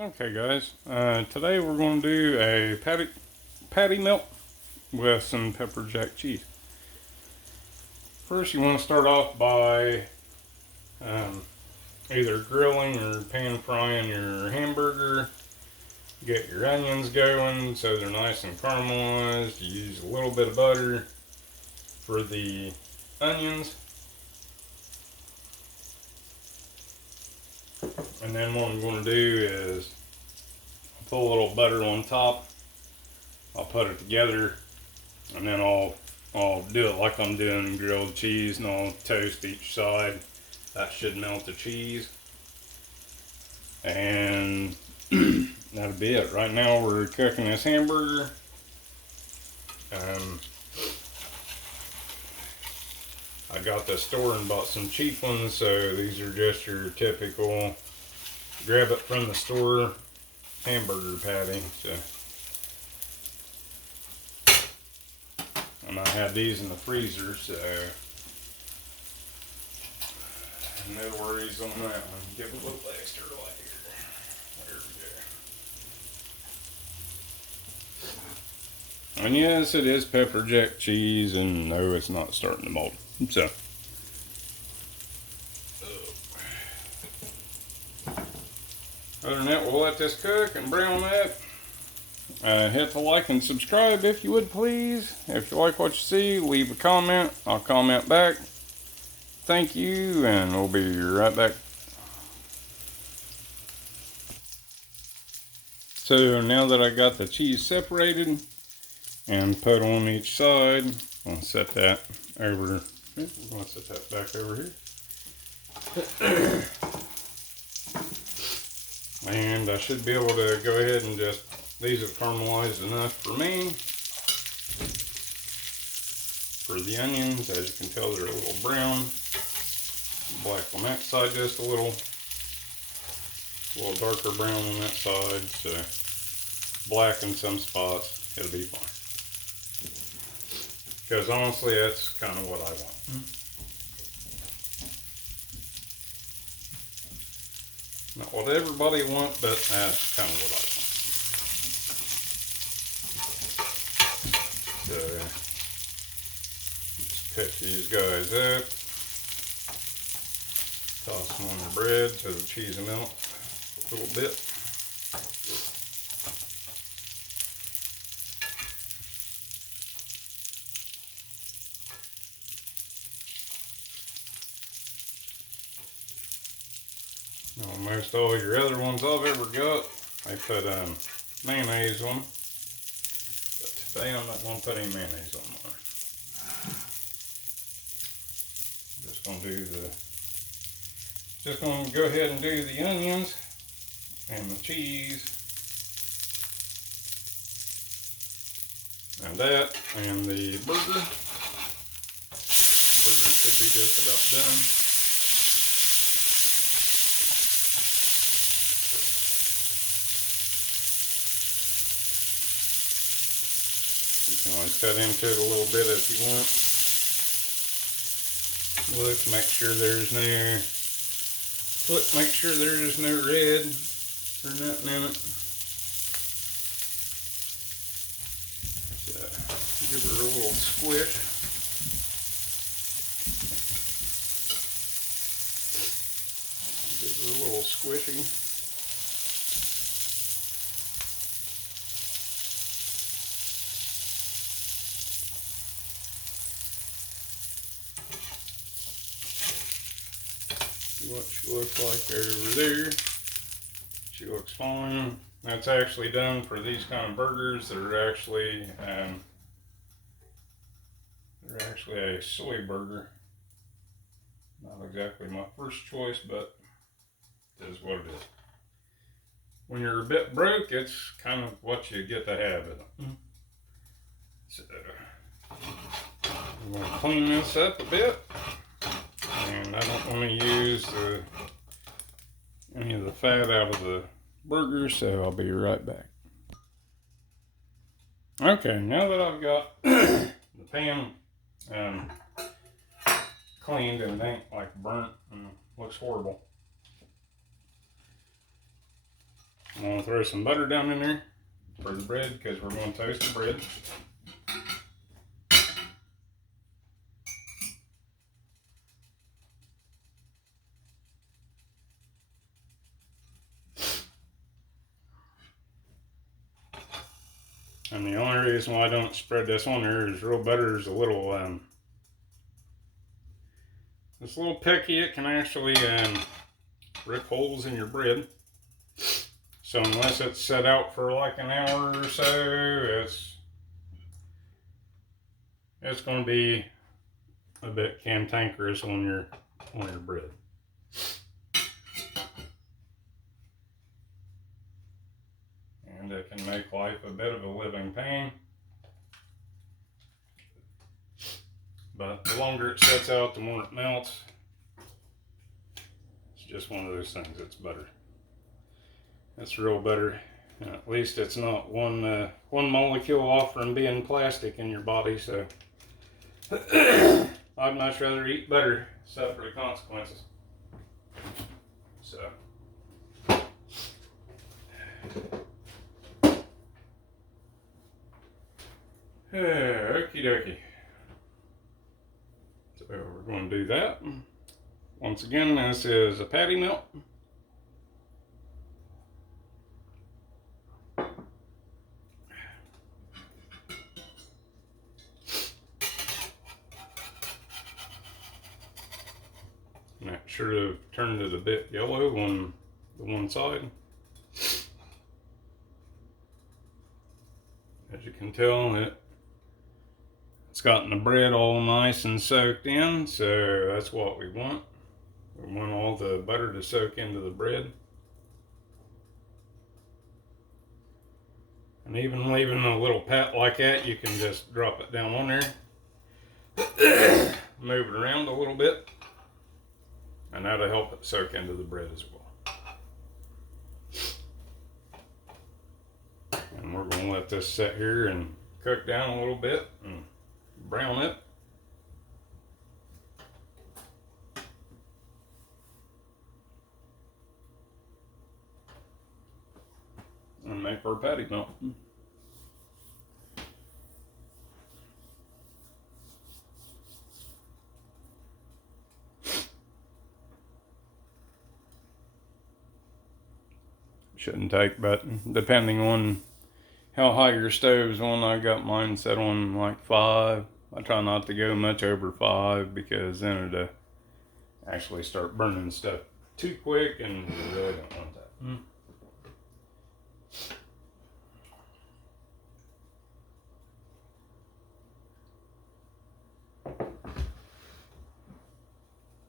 Okay, guys. Today we're going to do a patty melt with some Pepperjack cheese. First, you want to start off by um, either grilling or pan frying your hamburger. Get your onions going so they're nice and caramelized. You use a little bit of butter for the onions. And then what I'm going to do is put a little butter on top. I'll put it together, and then I'll do it like I'm doing grilled cheese, and I'll toast each side. That should melt the cheese, and that'll be it. Right now we're cooking this hamburger. Um, I got the store and bought some cheap ones, so these are just your typical grab it from the store hamburger patty. So, and I had these in the freezer, so no worries on that one. Give it a little extra light here. There we go. And yes, it is Pepperjack cheese, and no, it's not starting to mold. So, other than that, we'll let this cook and brown that. Hit the like and subscribe if you would, please. If you like what you see, leave a comment. I'll comment back. Thank you, and we'll be right back. So now that I got the cheese separated and put on each side, I'll set that over. I'll set that back over here. And I should be able to go ahead and just, these have caramelized enough for me. For the onions, as you can tell, they're a little brown. Black on that side just a little darker brown on that side. So black in some spots, it'll be fine. Because honestly, that's kind of what I want. Not what everybody wants, but that's kind of what I want. So, let's pick these guys up. Toss them on the bread so the cheese will melt a little bit. Almost all your other ones I've ever got, I put mayonnaise on them. But today I'm not going to put any mayonnaise on mine. Just going to go ahead and do the onions and the cheese. And that, and the burger. The burger should be just about done. You can always cut into it a little bit if you want. Look, make sure there's no red or nothing in it. So, give her a little squish. Give her a little squishy. What she looks like over there. She looks fine. That's actually done for these kind of burgers. They're actually a soy burger. Not exactly my first choice, but it is what it is. When you're a bit broke, it's kind of what you get to have it. So I'm going to clean this up a bit. And I don't want to use any of the fat out of the burger, so I'll be right back. Okay, now that I've got the pan cleaned and it ain't like burnt and looks horrible, I'm going to throw some butter down in there for the bread because we're going to toast the bread. And the only reason why I don't spread this on there is real butter is a little, it's a little picky. It can actually rip holes in your bread. So unless it's set out for like an hour or so, it's going to be a bit cantankerous on your bread. And it can make life a bit of a living pain. But the longer it sets out, the more it melts. It's just one of those things. It's butter. It's real butter. At least it's not one molecule off from being plastic in your body. So I'd much rather eat butter, except for the consequences. So. Okie dokie. So we're going to do that. Once again, this is a patty melt. And that should have turned it a bit yellow on the one side. As you can tell, it's gotten the bread all nice and soaked in, so that's what we want. We want all the butter to soak into the bread. And even leaving a little pat like that, you can just drop it down on there. Move it around a little bit. And that'll help it soak into the bread as well. And we're going to let this sit here and cook down a little bit and brown it. And make our patty melt. Shouldn't take, but depending on how high your stove's on, I got mine set on like 5. I try not to go much over 5 because then it'll actually start burning stuff too quick, and we really don't want that.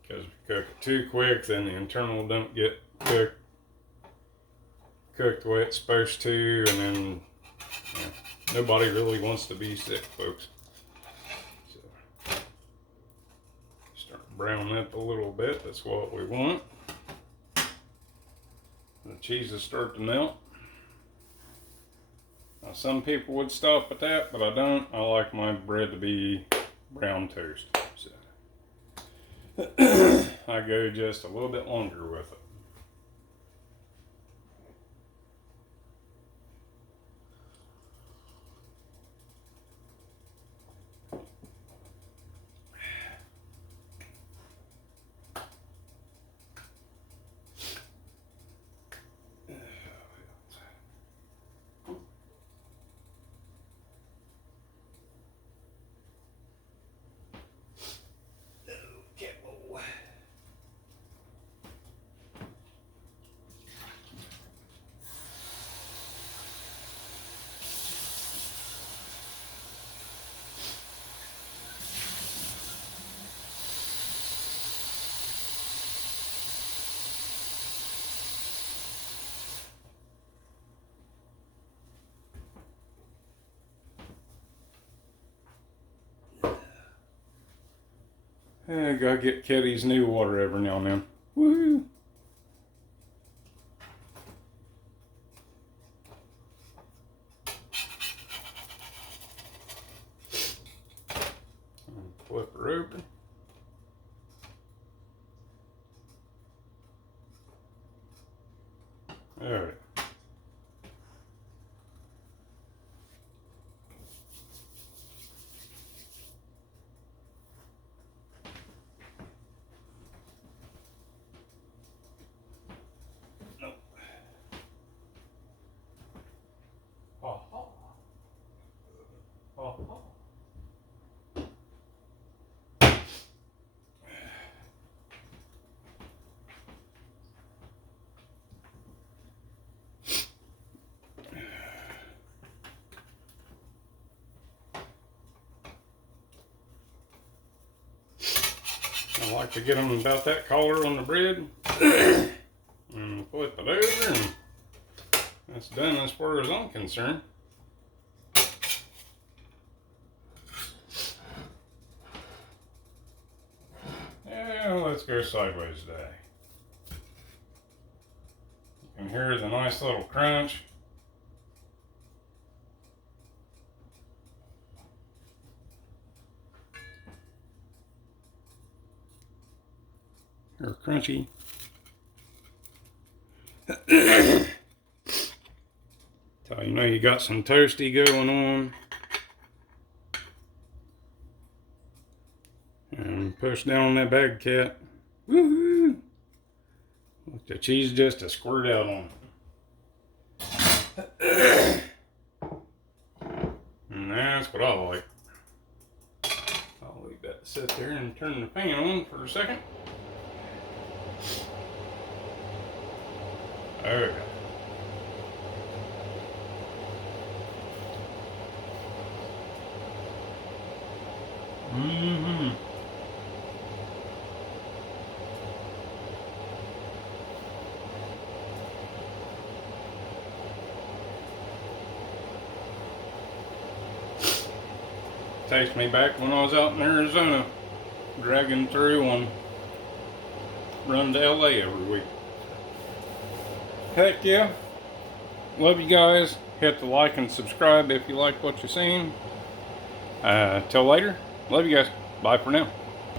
Because if you cook it too quick, then the internal don't get cooked the way it's supposed to, and then nobody really wants to be sick, folks. So start browning up a little bit. That's what we want. The cheeses start to melt. Now, some people would stop at that, but I don't. I like my bread to be brown toast. So I go just a little bit longer with it. I gotta get Kitty's new water every now and then. Woohoo! Flip her over. Alright. like to get them about that color on the bread. And flip it over, and that's done as far as I'm concerned. Yeah, let's go sideways today. You can hear the nice little crunch. Or crunchy. So you know you got some toasty going on. And push down on that bag, cat. Woohoo! Look, the cheese just to squirt out on it. And that's what I like. I'll leave that to sit there and turn the pan on for a second. Okay. Mm-hmm. Takes me back when I was out in Arizona, dragging through on run to LA every week. Heck yeah. Love you guys. Hit the like and subscribe if you like what you're seeing. Till later. Love you guys. Bye for now.